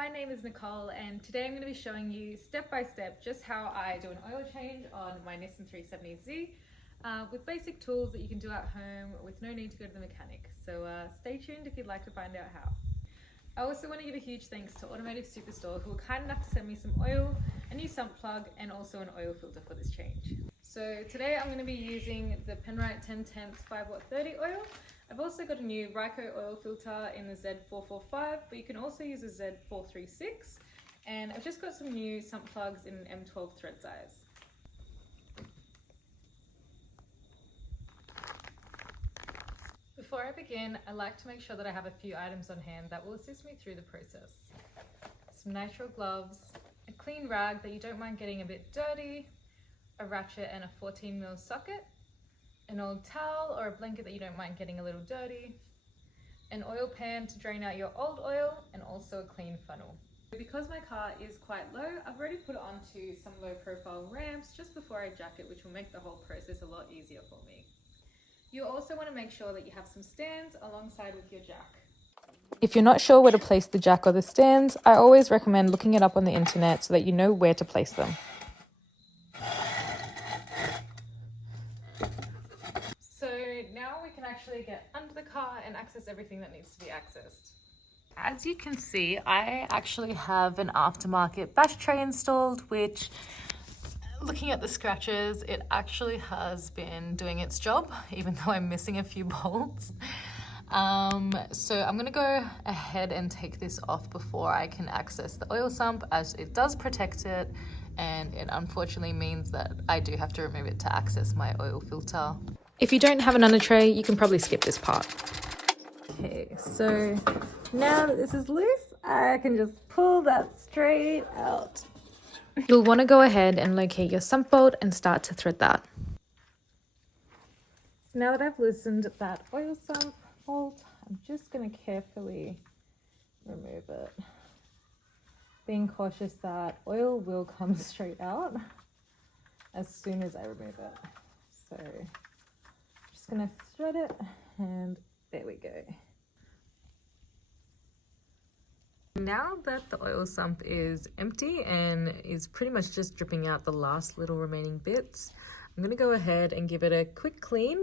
my name is Nicole and today I'm going to be showing you step by step just how I do an oil change on my Nissan 370Z with basic tools that you can do at home with no need to go to the mechanic. So stay tuned if you'd like to find out how. I also want to give a huge thanks to Automotive Superstore who were kind enough to send me some oil, a new sump plug and also an oil filter for this change. So today I'm going to be using the Penrite 10/10 5 watt 30 oil. I've also got a new Ryco oil filter in the Z445, but you can also use a Z436. And I've just got some new sump plugs in an M12 thread size. Before I begin, I like to make sure that I have a few items on hand that will assist me through the process. Some nitrile gloves, a clean rag that you don't mind getting a bit dirty, a ratchet and a 14mm socket, an old towel or a blanket that you don't mind getting a little dirty, an oil pan to drain out your old oil, and also a clean funnel. Because my car is quite low, I've already put it onto some low profile ramps just before I jack it, which will make the whole process a lot easier for me. You also want to make sure that you have some stands alongside with your jack. If you're not sure where to place the jack or the stands, I always recommend looking it up on the internet so that you know where to place them. So now we can actually get under the car and access everything that needs to be accessed. As you can see, I actually have an aftermarket bash tray installed, which, looking at the scratches, it actually has been doing its job, even though I'm missing a few bolts. So I'm going to go ahead and take this off before I can access the oil sump, as it does protect it, and it unfortunately means that I do have to remove it to access my oil filter. If you don't have an under tray, you can probably skip this part. Okay, so now that this is loose, I can just pull that straight out. You'll want to go ahead and locate your sump bolt and start to thread that. So now that I've loosened that oil sump bolt, I'm just going to carefully remove it, being cautious that oil will come straight out as soon as I remove it. So just going to thread it, and there we go. Now that the oil sump is empty and is pretty much just dripping out the last little remaining bits, I'm going to go ahead and give it a quick clean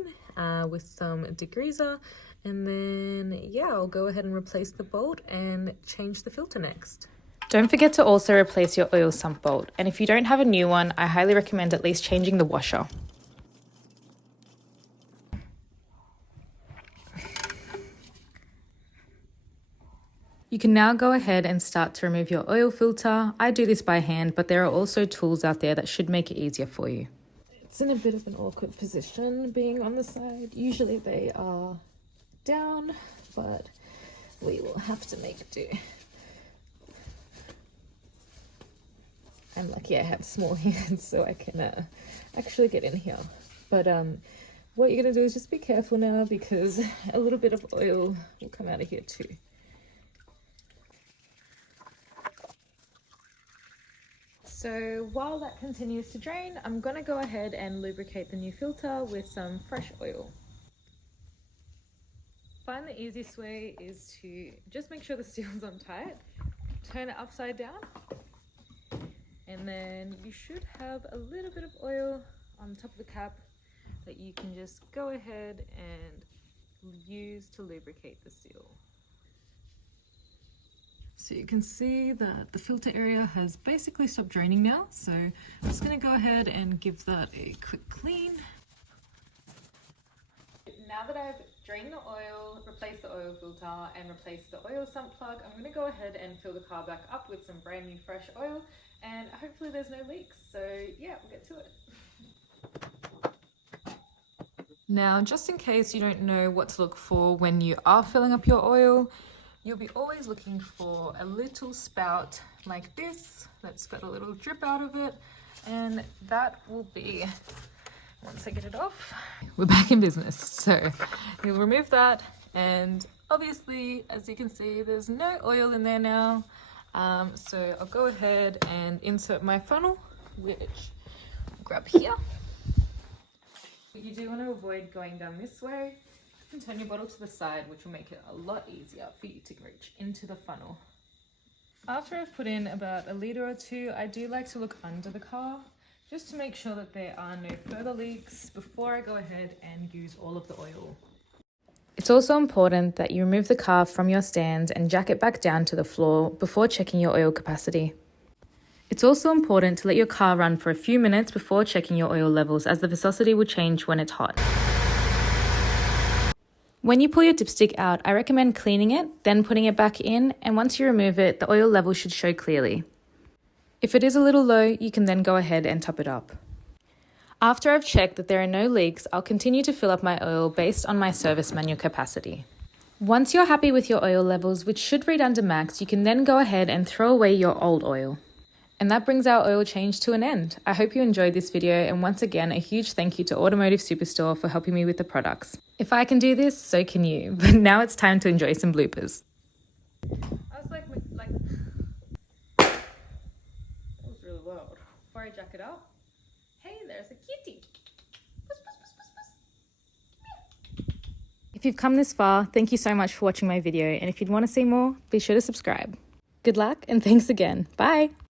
with some degreaser, and then yeah, I'll go ahead and replace the bolt and change the filter next. Don't forget to also replace your oil sump bolt, and if you don't have a new one, I highly recommend at least changing the washer. You can now go ahead and start to remove your oil filter. I do this by hand, but there are also tools out there that should make it easier for you. It's in a bit of an awkward position being on the side. Usually they are down, but we will have to make do. I'm lucky I have small hands, so I can actually get in here. But what you're gonna do is just be careful now, because a little bit of oil will come out of here too. So while that continues to drain, I'm going to go ahead and lubricate the new filter with some fresh oil. Find the easiest way is to just make sure the seal's on tight, turn it upside down, and then you should have a little bit of oil on top of the cap that you can just go ahead and use to lubricate the seal. So you can see that the filter area has basically stopped draining now, so I'm just going to go ahead and give that a quick clean. Now that I've drained the oil, replaced the oil filter and replaced the oil sump plug, I'm going to go ahead and fill the car back up with some brand new fresh oil, and hopefully there's no leaks. So yeah, we'll get to it. Now, just in case you don't know what to look for when you are filling up your oil, you'll be always looking for a little spout like this that's got a little drip out of it, and that will be, once I get it off, we're back in business. So you'll remove that, and obviously, as you can see, there's no oil in there now. So I'll go ahead and insert my funnel, which I'll grab here. You do want to avoid going down this way. You can turn your bottle to the side, which will make it a lot easier for you to reach into the funnel. After I've put in about a litre or two, I do like to look under the car just to make sure that there are no further leaks before I go ahead and use all of the oil. It's also important that you remove the car from your stands and jack it back down to the floor before checking your oil capacity. It's also important to let your car run for a few minutes before checking your oil levels, as the viscosity will change when it's hot. When you pull your dipstick out, I recommend cleaning it, then putting it back in, and once you remove it, the oil level should show clearly. If it is a little low, you can then go ahead and top it up. After I've checked that there are no leaks, I'll continue to fill up my oil based on my service manual capacity. Once you're happy with your oil levels, which should read under max, you can then go ahead and throw away your old oil. And that brings our oil change to an end. I hope you enjoyed this video, and once again, a huge thank you to Automotive Superstore for helping me with the products. If I can do this, so can you. But now it's time to enjoy some bloopers. I was like, that was really loud. Before I jack it up, hey, there's a kitty. Puss, puss, puss, puss, puss. Come here. If you've come this far, thank you so much for watching my video, and if you'd want to see more, be sure to subscribe. Good luck, and thanks again. Bye.